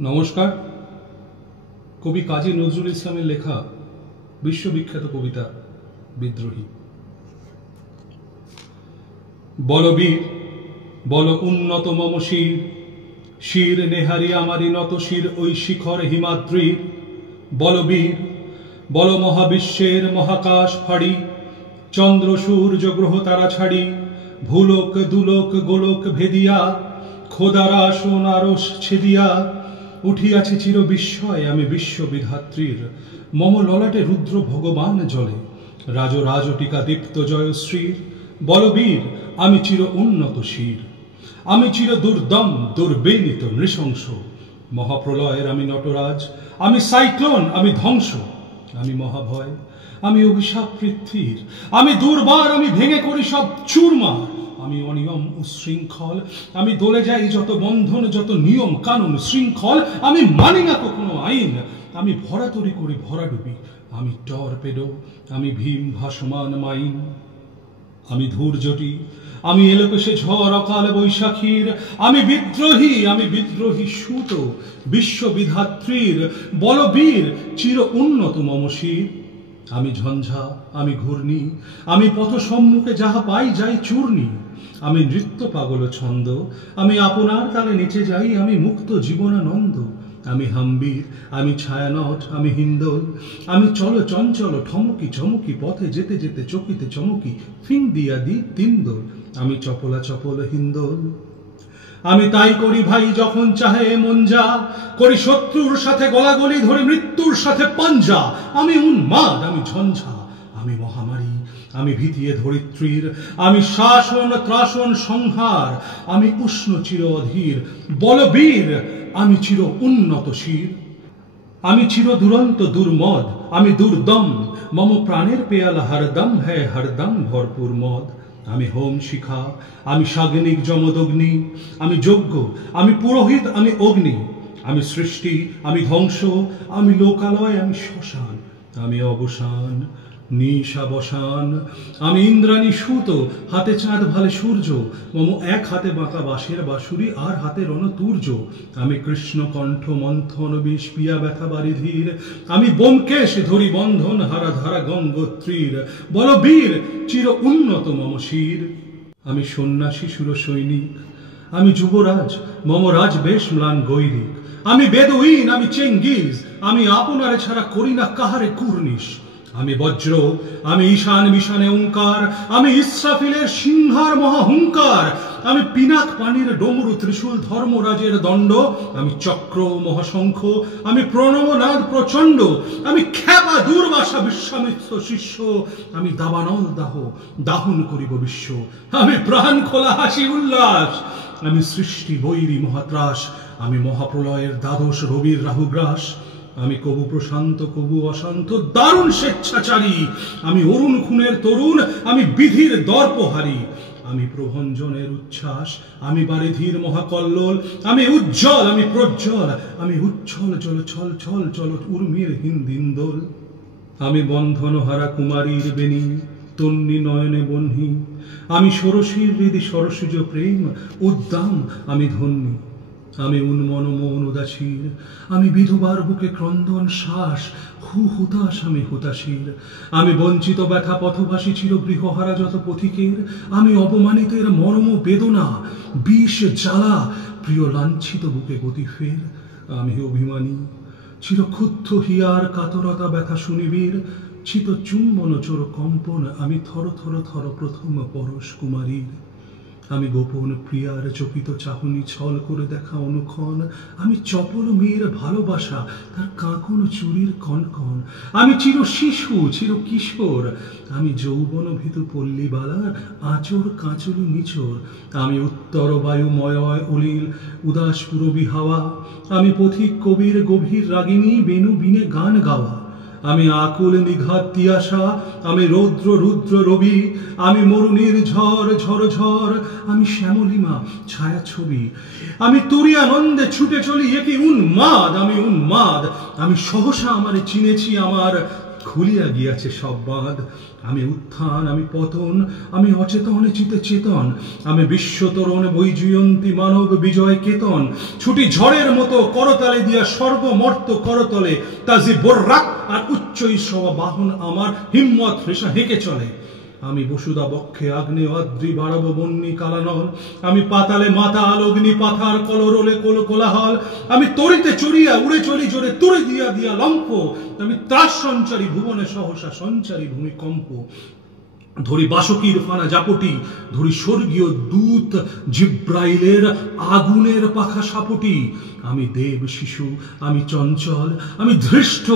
নমস্কার। কবি কাজী নজরুল ইসলামের লেখা বিশ্ববিখ্যাত কবিতা বিদ্রোহী। বলবীর বল উন্নত মম শির, শির নেহারি আমারি নত শির ওই শিখর হিমাদ্রির। বলবীর বল মহাবিশ্বের মহাকাশ ফাড়ি, চন্দ্র সূর্য গ্রহ তারা ছাড়ি, ভুলোক দুলোক গোলক ভেদিয়া, খোদার আসন আরশ ছেদিয়া উঠিয়াছে চির বিস্ময় আমি বিশ্ববিধাত্রীর। মম ললাটে রুদ্র ভগবান জলে, রাজ রাজটিকা দীপ্ত জয়শ্রীর। বলবীর আমি চির উন্নত শির, আমি চির দুর্দম দুর্বিনীত নৃশংস। মহাপ্রলয়ের আমি নটরাজ, আমি সাইক্লোন, আমি ধ্বংস। আমি মহাভয়, আমি অভিশাপ পৃথ্বীর, আমি দুর্বার, আমি ভেঙে করি সব চুরমার। আমি অনিয়ম উশৃঙ্খল, আমি দলে যাই যত বন্ধন যত নিয়ম কানুন শৃঙ্খল। আমি মানি না কখনো আইন, আমি ভরাতরি করি ভরাডুবি। আমি টর্পেডো, আমি ভীম ভাসমান মাইন। আমি ধূর্যটি, আমি এলোকেশে ঝড় অকাল বৈশাখীর। আমি বিদ্রোহী সুত বিশ্ববিধাত্রীর। বলবীর চির উন্নত মম শির। আমি ঝঞ্ঝা, আমি ঘূর্ণি, আমি পথ সম্মুখে যাহা পাই যাই চূর্ণি। আমি নৃত্য পাগল ছন্দ, আমি আপনার তালে নেচে যাই, আমি মুক্ত জীবনানন্দ। আমি হাম্বির, আমি ছায়ানট, আমি হিন্দোল, আমি চলো চঞ্চল ঠমকি চমকি পথে যেতে যেতে চকিতে চমকি ফিং দিয়া দি তিনদোল। আমি চপলা চপল হিন্দোল। আমি তাই করি ভাই যখন চাহে মন যা, করি শত্রুর সাথে গলাগলি ধরে মৃত্যুর সাথে পাঞ্জা। আমি উন্মাদ, আমি ঝঞ্ঝা, আমি মহামারী, আমি ভীতিয়ে ধরিত্রীর। আমি শাসন ত্রাসন সংহার, আমি উষ্ণ চির অধীর। বলবীর আমি চির উন্নত শির। আমি চির দুরন্ত দুর্মদ, আমি দুর্দম, মম প্রাণের পেয়ালা হরদম হ্যায় হরদম ভরপুর মদ। আমি হোম শিখা, আমি সাগ্নিক যমদগ্নি, আমি যজ্ঞ, আমি পুরোহিত, আমি অগ্নি। আমি সৃষ্টি, আমি ধ্বংস, আমি লোকালয়, আমি শ্মশান। আমি অবসান নিশাবসান, আমি ইন্দ্রাণী সুত, হাতে চাঁদ ভালে সূর্য। মম এক হাতে বাঁকা বাঁশের বাঁশুরি আর হাতে রণতুর্য। আমি কৃষ্ণ কণ্ঠ মন্থন বিষ পিয়া ব্যথা বারিধির। আমি ব্যোমকেশ ধরি বন্ধন হারা ধারা গঙ্গোত্রীর। বলবীর চির উন্নত মম শির। আমি সন্ন্যাসী সুর সৈনিক, আমি যুবরাজ, মম রাজ বেশ ম্লান গৈরিক। আমি বেদুইন, আমি চেঙ্গিজ, আমি আপনারে ছাড়া করি না কাহারে কুর্নিশ। আমি বজ্র, আমি ঈশান মিশানে ওঙ্কার, আমি ইসরাফিলের সিংহার মহাহুঙ্কার। আমি পিনাক পানির ডমরু ত্রিশূল ধর্মরাজের দণ্ড। আমি চক্র মহাশঙ্খ, আমি প্রণবনাদ প্রচণ্ড। আমি খ্যাপা দুর্বাসা বিশ্বামিত্র শিষ্য, আমি দাবানল দাহ দাহন করিব বিশ্ব। আমি প্রাণ খোলা হাসি উল্লাস, আমি সৃষ্টি বৈরী মহাত্রাস। আমি মহাপ্রলয়ের দ্বাদশ রবির রাহুগ্রাস। আমি কবু প্রশান্ত কবু অশান্ত দারুণ স্বেচ্ছাচারী। আমি অরুণ খুনের তরুণ, আমি বিধির দর্পহারী। আমি প্রভঞ্জনের উচ্ছ্বাস, আমি বারিধির মহাকল্লোল। আমি উজ্জ্বল, আমি প্রজ্জ্বল, আমি উচ্ছল জল ছল ছল চল উর্মির হিন্দিন্দোল। আমি বন্ধন হারা কুমারীর বেণী, তন্নি নয়নে বহ্নি। আমি ষোড়শীর হৃদি সরসিজ প্রেম উদ্দাম, আমি ধন্যী। আমি উন্মন মন উদাসীর, আমি বিধবার বুকে ক্রন্দন শ্বাস হুতাশ, আমি হুতাশীর। আমি বঞ্চিত ব্যথা পথবাসী চির গৃহহারা যত পথিকের। আমি অপমানিতের মর্ম বেদনা বিষ জ্বালা প্রিয় লাঞ্ছিত বুকে গতি ফের। আমি অভিমানী, চিরক্ষুব্ধ হিয়ার কাতরতা ব্যথা শুনিবীর। চিত চুম্বন চোর কম্পন, আমি থর থর থর প্রথম পরশ কুমারীর। আমি গোপন প্রিয়ার চকিত চাহনি ছল করে দেখা অনুক্ষণ। আমি চপল মেয়ের ভালোবাসা তার কাঁকন চুরির কনকন। আমি চির শিশু চির কিশোর, আমি যৌবন ভীতু পল্লীবালার আঁচড় কাঁচুলি নিচর। আমি উত্তর বায়ুময় অলিল উদাস পুরবী হাওয়া। আমি পথিক কবির গভীর রাগিনী বেনু বিনে গান গাওয়া। আমি আকুল নিঘাত তিয়াসা, আমি রৌদ্র রুদ্র রবি। আমি মরুনির ঝড় ঝড় ঝড়, আমি শ্যামলিমা ছায়া ছবি। আমি তুরিয়ানন্দে ছুটে চলি, এ কি উন্মাদ, আমি উন্মাদ। আমি সহসা আমারে চিনেছি আমার খুলিয়া গিয়াছে সব বাঁধ। আমি উত্থান, আমি পতন, আমি অচেতনে চিতে চেতন, আমি বিশ্বতরণ বৈজয়ন্তী মানব বিজয় কেতন। ছুটি ঝড়ের মতো করতালে দিয়া সর্বমর্ত করতলে, তাজি বর্রাক আর উচ্চ সব বাহন আমার হিম্মত হৃষা হেঁকে চলে। আমি বসুদা বক্ষে আগ্নেয় আদ্রি বাড়াবো বন্যী কালানল, আমি পাতালে মাতাল অগ্নি পাথার কলরোলে কোল কোলাহল, আমি তরিতে চড়িয়া উড়ে চলি জোরে তুড়ে দিয়া দিয়া লম্প, আমি ত্রাস সঞ্চারী ভুবনে সহসা সঞ্চারী ভূমিকম্প। ধরি বাসকির ফানা জাপটি, ধরি স্বর্গীয় দূত জিব্রাইলের আগুনের পাখা সাপটি। আমি দেব শিশু, আমি চঞ্চল, আমি ধৃষ্ট,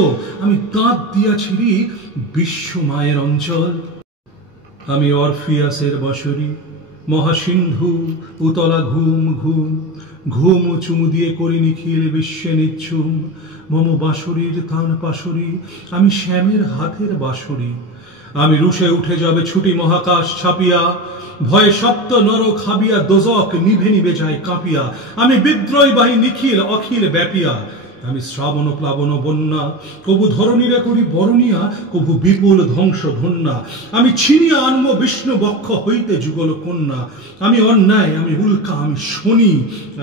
আমি দাঁত দিয়া ছিড়ি বিশ্ব মায়ের অঞ্চল। আমি অরফিয়াসের বাঁশরি, মহাসিন্ধু উতলা ঘুম ঘুম, ঘুম চুমু দিয়ে করি নিখিল বিশ্বে নিচ্ছুম। মম বাঁশরীর তান পাশরি, আমি শ্যামের হাতের বাঁশরি। আমি রুশে উঠে যাবে ছুটি মহাকাশ ছাপিয়া, ভয়ে সপ্ত নর খাবিয়া দোজক নিভে নিভে যায় কাঁপিয়া। আমি বিদ্রোহী বাহি নিখিল অখিল ব্যাপিয়া, আমি শ্রাবণ প্লাবন বন্যা, কবু ধরণীরা করি বরণিয়া, কবু বিপুল ধ্বংস ধন্যা। আমি ছিনিয়া আনব বিষ্ণু বক্ষ হইতে যুগল কন্যা। আমি অন্যায়, আমি উল্কা, আমি শনি,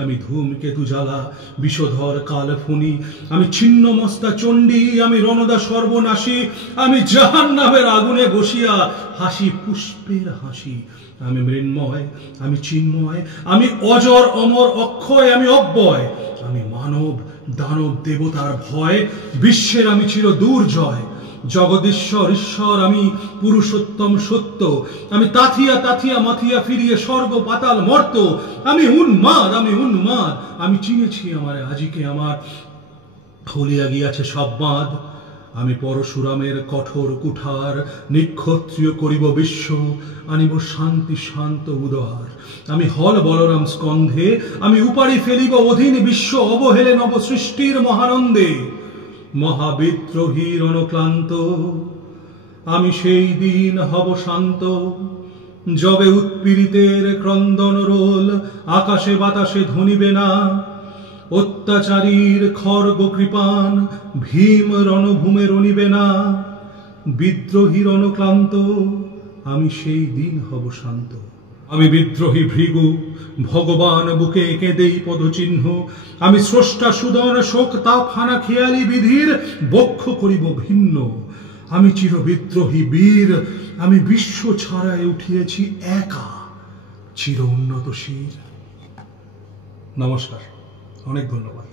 আমি ধূমকেতু জ্বালা বিষধর কাল ফণি। আমি ছিন্ন মস্তা চণ্ডী, আমি রণদা সর্বনাশী, আমি জাহান্নামের আগুনে বসিয়া হাসি পুষ্পের হাসি। আমি মৃন্ময়, আমি চিন্ময়, আমি অজর অমর অক্ষয়, আমি অব্যয়, আমি মানব দানব দেবতার ভয়, বিশ্বের আমি চির দুর্জয়। জগদীশ্বর ঈশ্বর, আমি পুরুষোত্তম সত্য, আমি তাথিয়া তাথিয়া মাথিয়া ফিরিয়ে স্বর্গ পাতাল মর্ত। আমি উন্মাদ, আমি উন্মাদ, আমি চিনেছি আমারে আজিকে আমার ফলিয়া গিয়াছে সব বাঁধ। আমি পরশুরামের কঠোর কুঠার, নিক্ষত্রিয় করিব বিশ্ব, আনিব শান্তি শান্ত উদার। আমি হল বলরাম স্কন্ধে, আমি উপাড়ি ফেলিব অধীন বিশ্ব, অবহেলে নব সৃষ্টির মহানন্দে। মহাবিদ্রোহী রণক্লান্ত, আমি সেই দিন হব শান্ত, যবে উৎপীড়িতের ক্রন্দন রোল আকাশে বাতাসে ধ্বনিবে না। অত্যাচারীর খর্গ কৃপান ভীম রণভূমে রণিবে না। বিদ্রোহী রণক্লান্ত, আমি সেই দিন হব শান্ত। আমি বিদ্রোহী ভৃগু, ভগবান বুকে এঁকে দেই পদচিহ্ন। আমি স্রষ্টা সুদন শোক তাপ হানা খেয়ালি বিধির বক্ষ করিব ভিন্ন। আমি চির বিদ্রোহী বীর, আমি বিশ্ব ছাড়ায় উঠিয়েছি একা, চির উন্নত শির। নমস্কার, অনেক ধন্যবাদ।